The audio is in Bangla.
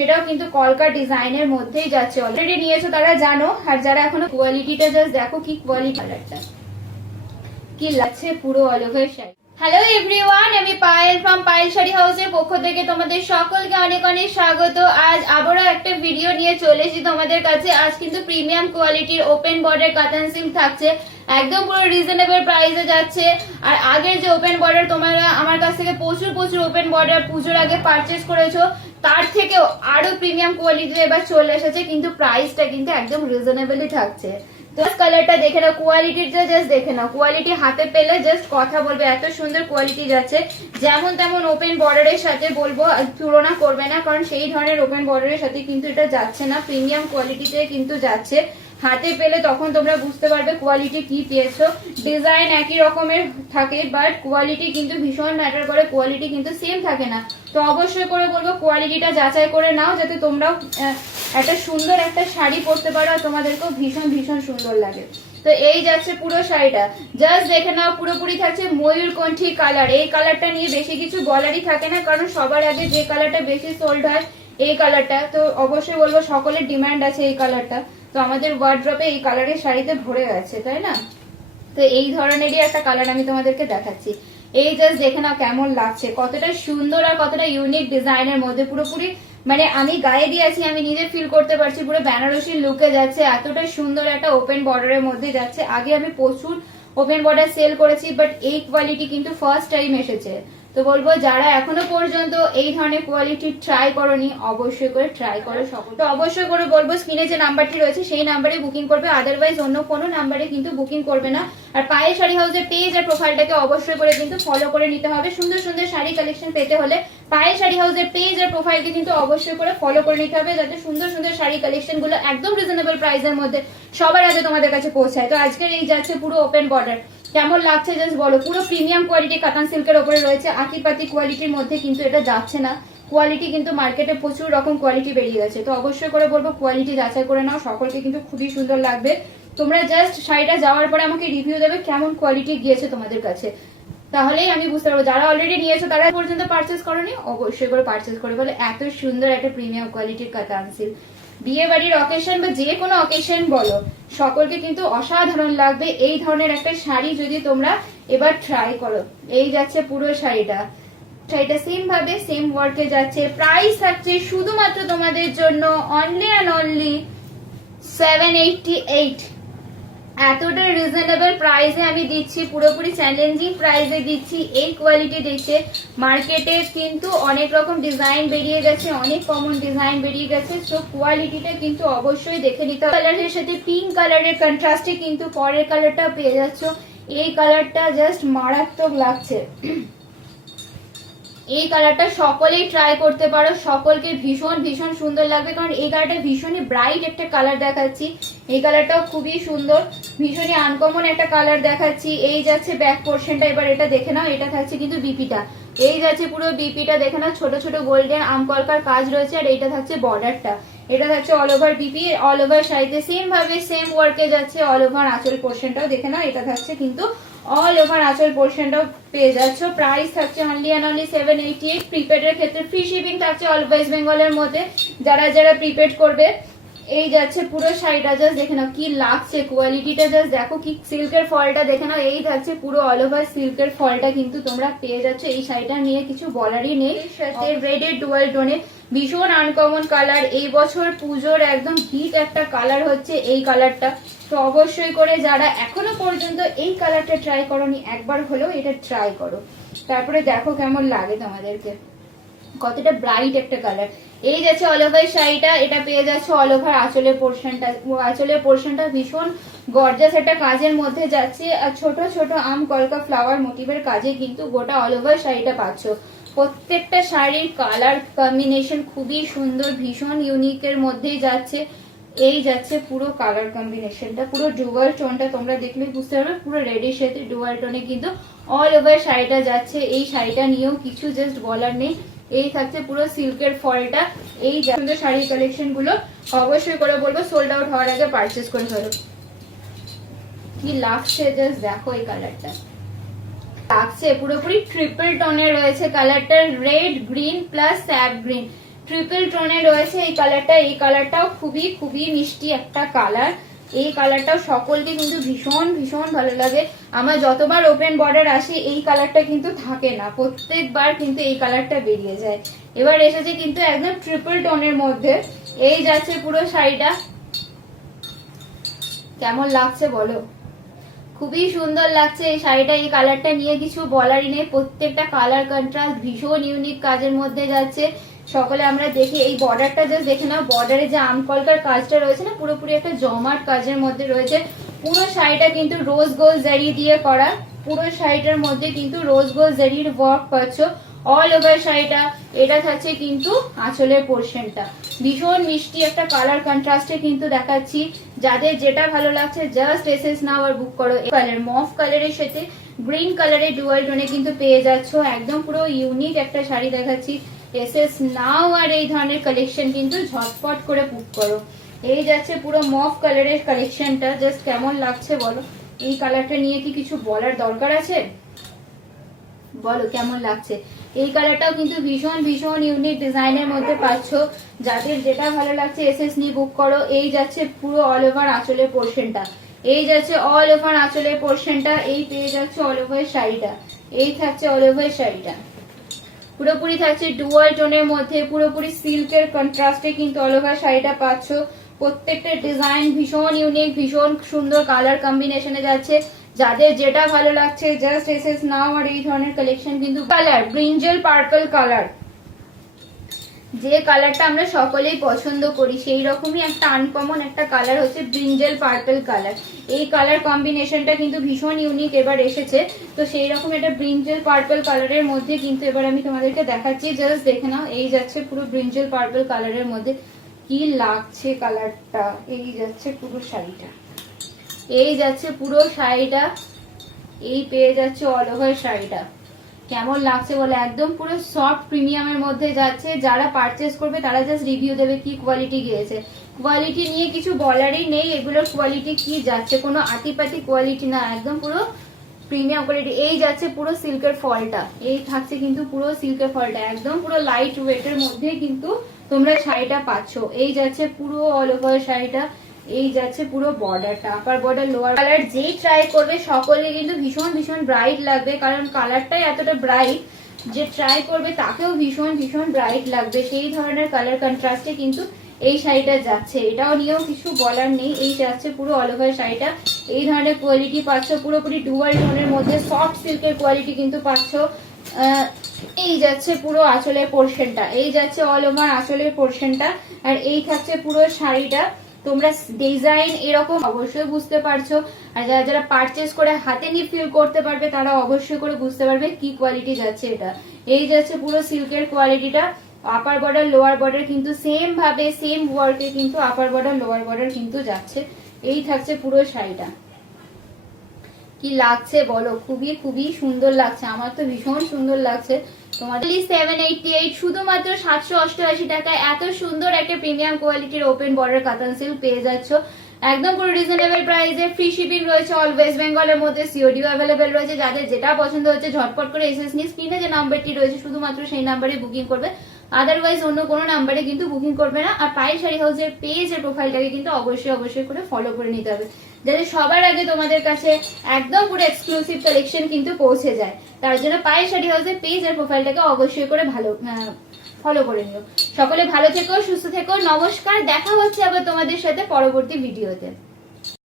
সেটাও কিন্তু কলকা ডিজাইনের মধ্যেই যাচ্ছে। অলরেডি নিয়েছো তারা জানো, আর যারা এখনো কোয়ালিটিটা জাস্ট দেখো কি কোয়ালিটি, কালারটা কি লাগছে পুরো all over sari. Hello everyone, আমি পায়েল ফ্রম পায়েল শাড়ি হাউসের পক্ষ থেকে তোমাদের সকলকে অনেক অনেক স্বাগত। আজ আবারও একটা ভিডিও নিয়ে চলে এসেছি তোমাদের কাছে। আজ কিন্তু প্রিমিয়াম কোয়ালিটির ওপেন বর্ডার কাতান সিল্ক থাকছে, একদম পুরো রিজনেবল প্রাইসে যাচ্ছে। আর আগের যে ওপেন বর্ডার তোমরা আমার কাছ থেকে প্রচুর প্রচুর ওপেন বর্ডার পুজোর আগে পারচেস করেছো, তার থেকেও আরো প্রিমিয়াম কোয়ালিটি এবার চলে এসেছে, কিন্তু প্রাইসটা কিন্তু একদম রিজনেবলই থাকছে। কালারটা দেখে নাও, কোয়ালিটিটা জাস্ট দেখে নাও, কোয়ালিটি হাতে পেলে জাস্ট কথা বলবে, এত সুন্দর কোয়ালিটি যাচ্ছে। যেমন তেমন ওপেন বর্ডারের সাথে বলবো তুলনা করবে না, কারণ সেই ধরনের ওপেন বর্ডারের সাথে কিন্তু এটা যাচ্ছে না, প্রিমিয়াম কোয়ালিটিতে কিন্তু যাচ্ছে। হাতে পেলে তখন তোমরা বুঝতে পারবে কোয়ালিটি কি পেয়েছো। ডিজাইন একই রকমের থাকে, বাট কোয়ালিটি কিন্তু ভীষণ ম্যাটার করে, কোয়ালিটি কিন্তু সেম থাকে না। তো অবশ্যই করে বলবো কোয়ালিটিটা যাচাই করে নাও, যাতে তোমরাও একটা সুন্দর একটা শাড়ি পরতে পারো আর তোমাদেরকেও ভীষণ ভীষণ সুন্দর লাগে। তো এই যাচ্ছে পুরো শাড়িটা, জাস্ট দেখে নাও, পুরোপুরি থাকছে ময়ূরকণ্ঠী কালার। এই কালারটা নিয়ে বেশি কিছু বলারই থাকে না, কারণ সবার আগে যে কালারটা বেশি সোল্ড হয় এই কালারটা। তো অবশ্যই বলবো সকলের ডিমান্ড আছে এই কালারটা, তো আমাদের ওয়ার্ড্রপে এই কালারের শাড়িতে ভরে আছে, তাই না? তো এই ধরনেরই একটা কালার আমি তোমাদেরকে দেখাচ্ছি। এই জাস্ট দেখে নাও কেমন লাগছে, কতটা সুন্দর আর কতটা ইউনিক ডিজাইনের মধ্যে, পুরোপুরি মানে আমি গায়ে দিয়েছি, আমি নিজে ফিল করতে পারছি পুরো বেনারসি লুকে যাচ্ছে, এতটা সুন্দর একটা ওপেন বর্ডারের মধ্যে যাচ্ছে। আগে আমি প্রচুর ওপেন বর্ডার সেল করেছি, বাট এই কোয়ালিটি কিন্তু ফার্স্ট টাইম এসেছে। তো বলবো যারা এখনো পর্যন্ত এই ধরনের কোয়ালিটি ট্রাই করোনি, অবশ্যই করে ট্রাই করো সকল। তো অবশ্যই করে বলবো স্ক্রিনে যে নাম্বারটি রয়েছে সেই নাম্বারে বুকিং করবে, আদারওয়াইজ অন্য কোনো নাম্বারে কিন্তু বুকিং করবে না। আর পায়েল শাড়ি হাউসের পেজ আর প্রোফাইলটাকে অবশ্যই করে কিন্তু ফলো করে নিতে হবে। সুন্দর সুন্দর শাড়ি কালেকশন পেতে হলে পায়েল শাড়ি হাউসের পেজ আর প্রোফাইলকে কিন্তু অবশ্যই করে ফলো করে নিতে হবে, যাতে সুন্দর সুন্দর শাড়ি কালেকশন গুলো একদম রিজনেবল প্রাইসের মধ্যে সবার আগে তোমাদের কাছে পৌঁছায়। তো আজকের এই যাচ্ছে পুরো ওপেন বর্ডার, কেমন লাগছে জাস্ট বলো। পুরো প্রিমিয়াম কোয়ালিটি কাতান সিল্কের উপরে রয়েছে, আতিপাতি কোয়ালিটির মধ্যে কিন্তু এটা যাচ্ছে না। কোয়ালিটি কিন্তু মার্কেটে প্রচুর রকম কোয়ালিটি বেরিয়ে গেছে, তো অবশ্যই করে বলবো কোয়ালিটি যাচাই করে নাও, সকলকে কিন্তু খুবই সুন্দর লাগবে। তোমরা জাস্ট শাড়িটা যাওয়ার পরে আমাকে রিভিউ দেবে কেমন কোয়ালিটি গিয়েছে তোমাদের কাছে, তাহলেই আমি বুঝতে পারবো। যারা অলরেডি নিয়েছো তারা পর্যন্ত পারচেস করোনি, অবশ্যই করে পারচেস করে বলে এত সুন্দর একটা প্রিমিয়াম কোয়ালিটির কাতান সিল্ক। বিয়ে বাড়ির অকেশন বা যে কোনো অকেশন বলো, সকলকে কিন্তু অসাধারণ লাগবে এই ধরনের একটা শাড়ি যদি তোমরা এবার ট্রাই করো। এই যাচ্ছে পুরো শাড়িটা, শাড়িটা সেম ভাবে সেম ওয়ার্কে যাচ্ছে। প্রাইস থাকছে শুধুমাত্র তোমাদের জন্য অনলি অ্যান্ড অনলি 788। এতটা রিজনেবল প্রাইসে আমি দিচ্ছি, পুরোপুরি চ্যালেঞ্জিং প্রাইসে দিচ্ছি। এই কোয়ালিটি দেখে মার্কেটে কিন্তু অনেক রকম ডিজাইন বেরিয়ে গেছে, অনেক কমন ডিজাইন বেরিয়ে গেছে, সো কোয়ালিটিটা কিন্তু অবশ্যই দেখে নিতে হবে। কালারের সাথে পিঙ্ক কালারের কন্ট্রাস্টে কিন্তু পরের কালারটা পেয়ে যাচ্ছ। এই কালারটা জাস্ট মারাত্মক লাগছে, এই কালারটা সকলেই ট্রাই করতে পারো, সকলকে ভীষণ ভীষণ সুন্দর লাগবে, কারণ এই কালারটা ভীষণই ব্রাইট একটা কালার দেখাচ্ছি। এই কালারটাও খুবই সুন্দর, ভীষণই আনকমন একটা কালার দেখাচ্ছি। এই যাচ্ছে ব্যাক পোর্শনটা, এবার এটা দেখে নাও, এটা থাকছে কিন্তু বিপিটা। এই যাচ্ছে পুরো বিপিটা দেখে নাও, ছোট ছোট গোল্ডেন আমকলকার কাজ রয়েছে, আর এইটা থাকছে বর্ডারটা। এটা থাকছে all over BP, all over শাড়িতে সেম ভাবে সেম ওয়ার্কে যাচ্ছে। অল ওভার আঁচল পোর্শনটাও দেখে নাও, এটা থাকছে কিন্তু অল ওভার আঁচল পোর্শনটাও পেয়ে যাচ্ছ। প্রাইস থাকছে অনলি অ্যান্ড অনলি 788। প্রিপেড এর ক্ষেত্রে ফ্রি শিপিং থাকছে অল ওয়েস্ট বেঙ্গলের মধ্যে, যারা যারা প্রিপেড করবে। এই যাচ্ছে পুরো শাড়িটা, জাস্ট দেখে নাও কি লাগছে, কোয়ালিটিটা জাস্ট দেখো, কি সিল্কের ফলটা দেখে নাও। এই থাকছে পুরো অল ওভার সিল্কের ফলটা কিন্তু তোমরা পেয়ে যাচ্ছ। এই শাড়িটা নিয়ে কিছু বলারই নেই। সাথে রেড এর ডুয়াল টোনে ভীষণ আনকমন কালার, এই বছর পুজোর একদম হিট একটা কালার হচ্ছে এই কালারটা। তো অবশ্যই করে যারা এখনো পর্যন্ত এই কালারটা ট্রাই করোনি, একবার হলেও এটা ট্রাই করো, তারপরে দেখো কেমন লাগে তোমাদেরকে, কতটা ব্রাইট একটা কালার। এই যাচ্ছে অল ওভার শাড়িটা, এটা পেয়ে যাচ্ছে অল ওভার আঁচলের পোর্শনটা। আঁচলের পোর্শনটা ভীষণ গর্জাস একটা কাজের মধ্যে যাচ্ছে, আর ছোট ছোট আম কলকা ফ্লাওয়ার মোটিভের কাজে কিন্তু গোটা অল ওভার শাড়িটা পাচ্ছ। প্রত্যেকটা শাড়ির কালার কম্বিনেশন খুবই সুন্দর, ভীষণ ইউনিকের মধ্যেই যাচ্ছে। এই যাচ্ছে পুরো কালার কম্বিনেশনটা, পুরো ডুয়াল টোনটা তোমরা দেখলে বুঝতে পারবে, পুরো রেডির সাথে ডুয়াল টোনে কিন্তু অল ওভার শাড়িটা যাচ্ছে। এই শাড়িটা নিয়েও কিছু জাস্ট বলার নেই। এই থাকছে পুরো সিল্কের ফলটা। এই সুন্দর শাড়ি কালেকশন গুলো অবশ্যই করে বলবো সোল্ড আউট হওয়ার আগে পারচেস করে ফেলো। কি লাগছে জাস্ট দেখো, এই কালারটা লাগছে পুরোপুরি ট্রিপল টোনে রয়েছে কালারটা, red green plus sap green. Triple টোনে রয়েছে এই কালারটা। এই কালারটাও খুবই খুবই মিষ্টি একটা কালার। এই কালারটাও সকলকে কিন্তু ভীষণ ভীষণ ভালো লাগে। আমার যতবার ওপেন বর্ডার আসে এই কালারটা কিন্তু থাকে না, প্রত্যেকবার কিন্তু এই কালারটা বেরিয়ে যায়। এবার এসেছে কিন্তু একদম ট্রিপল টোনের মধ্যে। এই যাচ্ছে পুরো শাড়িটা, কেমন লাগছে বলো? খুবই সুন্দর লাগছে এই শাড়িটা। এই কালারটা নিয়ে কিছু বলারই নেই, প্রত্যেকটা কালার কন্ট্রাস্ট ভীষণ ইউনিক কাজের মধ্যে যাচ্ছে। সকলে আমরা দেখি এই বর্ডারটা জাস্ট দেখে নাও, বর্ডারে যে আমকলকার কাজটা রয়েছে না, পুরোপুরি একটা জমাট কাজের মধ্যে রয়েছে। পুরো শাড়িটা কিন্তু রোজ গোল্ড জারি দিয়ে করা, পুরো শাড়িটার মধ্যে কিন্তু রোজ গোল্ড জারির ওয়ার্ক পাচ্ছ অল ওভার শাড়িটা। এটা থাকছে কিন্তু আঁচলের পোর্শনটা, ভীষণ মিষ্টি একটা কালার কন্ট্রাস্টে কিন্তু দেখাচ্ছি। যাদের যেটা ভালো লাগছে জাস্ট এসএস নাও আর বুক করো। কালার মফ কালারের সাথে গ্রিন কালারের ডুয়াল টোনে কিন্তু পেয়ে যাচ্ছ, একদম পুরো ইউনিক একটা শাড়ি দেখাচ্ছি। এসএস নাও আর এই ধরনের কালেকশন কিন্তু ঝটপট করে বুক করো। এই যাচ্ছে পুরো মফ কালারের কালেকশনটা, জাস্ট কেমন লাগছে বলো? এই কালারটা নিয়ে কি কিছু বলার দরকার আছে? বলো কেমন লাগছে? এই কালারটাও কিন্তু ভীষণ ভীষণ ইউনিক ডিজাইনের মধ্যে পাচ্ছ। যাদের যেটা ভালো লাগছে এসএস নিয়ে বুক করো। এই যাচ্ছে পুরো অল ওভার আঁচলের পোর্শনটা, এই যাচ্ছে অল ওভার আঁচলের পোর্শনটা, এই পেয়ে যাচ্ছে অল ওভার শাড়িটা। এই থাকছে অল ওভার শাড়িটা, পুরোপুরি থাকছে ডুয়াল টোনের মধ্যে, পুরোপুরি সিল্কের কন্ট্রাস্টে কিন্তু অল ওভার শাড়িটা পাচ্ছ। প্রত্যেকটা ডিজাইন ভীষণ ইউনিক, ভীষণ সুন্দর কালার কম্বিনেশনে যাচ্ছে। যাদের যেটা ভালো লাগছে জাস্ট এসএস নাও আর এই ধরনের কালেকশন কিন্তু। কালার ব্রিঞ্জল পার্পল কালার, যে কালারটা আমরা সকলেই পছন্দ করি সেই রকমই একটা আনকমন একটা কালার হচ্ছে ব্রিঞ্জল পার্পল কালার। এই কালার কম্বিনেশনটা কিন্তু ভীষণ ইউনিক এবার এসেছে। তো সেই রকম একটা ব্রিঞ্জল পার্পল কালারের মধ্যে কিন্তু এবার আমি তোমাদেরকে দেখাচ্ছি, জাস্ট দেখে নাও। এই যাচ্ছে পুরো ব্রিঞ্জল পার্পল কালারের মধ্যে, কি লাগছে কালারটা। এই যাচ্ছে পুরো শাড়িটা, এই যাচ্ছে পুরো শাড়িটা, এই পেয়ে যাচ্ছে অল ওভার শাড়িটা। কেমন লাগছে বলে? একদম পুরো সফট প্রিমিয়ামের মধ্যে যাচ্ছে। যারা পারচেস করবে তারা জাস্ট রিভিউ দেবে কি কোয়ালিটি গিয়েছে। কোয়ালিটি নিয়ে কিছু বলারই নেই, এগুলোর কোয়ালিটি কি যাচ্ছে, কোনো আতিপাতি কোয়ালিটি না, একদম পুরো প্রিমিয়াম কোয়ালিটি। এই যাচ্ছে পুরো সিল্কের ফলটা, এই থাকছে কিন্তু পুরো সিল্কের ফলটা, একদম পুরো লাইট ওয়েটের মধ্যে কিন্তু তোমরা শাড়িটা পাচ্ছ। এই যাচ্ছে পুরো অল ওভার শাড়িটা, এই যাচ্ছে পুরো বর্ডারটা, আপার বর্ডার লোয়ার কালার। যেই ট্রাই করবে সকলে কিন্তু ভীষণ ভীষণ ব্রাইট লাগবে, কারণ কালারটাই এতটা ব্রাইট যে ট্রাই করবে তাকেও ভীষণ ভীষণ ব্রাইট লাগবে। সেই ধরনের কালার কন্ট্রাস্টে কিন্তু এই শাড়িটা যাচ্ছে, এটাও নিয়েও কিছু বলার নেই। এই যাচ্ছে পুরো অল ওভার শাড়িটা, এই ধরনের কোয়ালিটি পাচ্ছ, পুরোপুরি ডুয়াল টোনের মধ্যে সফট সিল্কের কোয়ালিটি কিন্তু পাচ্ছ। এই যাচ্ছে পুরো আঁচলের পোর্শনটা, এই যাচ্ছে অল ওভার আঁচলের পোর্শনটা, আর এই থাকছে পুরো শাড়িটা। তোমরা ডিজাইন এরকম অবশ্যই বুঝতে পারছো, আর যারা যারা পারচেস করে হাতে নিয়ে ফিল করতে পারবে তারা অবশ্যই করে বুঝতে পারবে কি কোয়ালিটি যাচ্ছে এটা। এই যাচ্ছে পুরো সিল্কের কোয়ালিটিটা, আপার বর্ডার লোয়ার বর্ডার কিন্তু সেম ভাবে সেম ওয়ার্কে কিন্তু আপার বর্ডার লোয়ার বর্ডার কিন্তু যাচ্ছে। এই থাকছে পুরো শাড়িটা, কি লাগছে বলো? খুবই খুবই সুন্দর লাগছে, আমার তো ভীষণ সুন্দর লাগছে। তোমাদের 788 শুধুমাত্র 788 টাকায় এত সুন্দর একটা প্রিমিয়াম কোয়ালিটির ওপেন বর্ডার কাতান সিল্ক পেয়ে যাচ্ছ, একদম পুরো রিজনেবল প্রাইসে। ফ্রি শিপিং রয়েছে অল ওয়েস্ট বেঙ্গলের মধ্যে, সিওডিও অ্যাভেলেবেল রয়েছে। যাদের যেটা পছন্দ হচ্ছে ঝটপট করে এসএস নিয়ে স্ক্রিনে যে নাম্বারটি রয়েছে শুধুমাত্র সেই নাম্বারে বুকিং করবে, আদারওয়াইজ অন্য কোনো নাম্বারে কিন্তু বুকিং করবে না। আর পায়েল শাড়ি হাউসের পেজের প্রোফাইলটাকে কিন্তু অবশ্যই অবশ্যই করে ফলো করে নিতে হবে, যাতে সবার আগে তোমাদের কাছে একদম পুরো এক্সক্লুসিভ কালেকশন কিন্তু পৌঁছে যায়। তার জন্য পায়েল শাড়ি হাউসের পেজ আর প্রোফাইলটাকে অবশ্যই করে ফলো করে নিও। সকলে ভালো থেকো, সুস্থ থেকো, নমস্কার। দেখা হচ্ছে আবার তোমাদের সাথে পরবর্তী ভিডিওতে।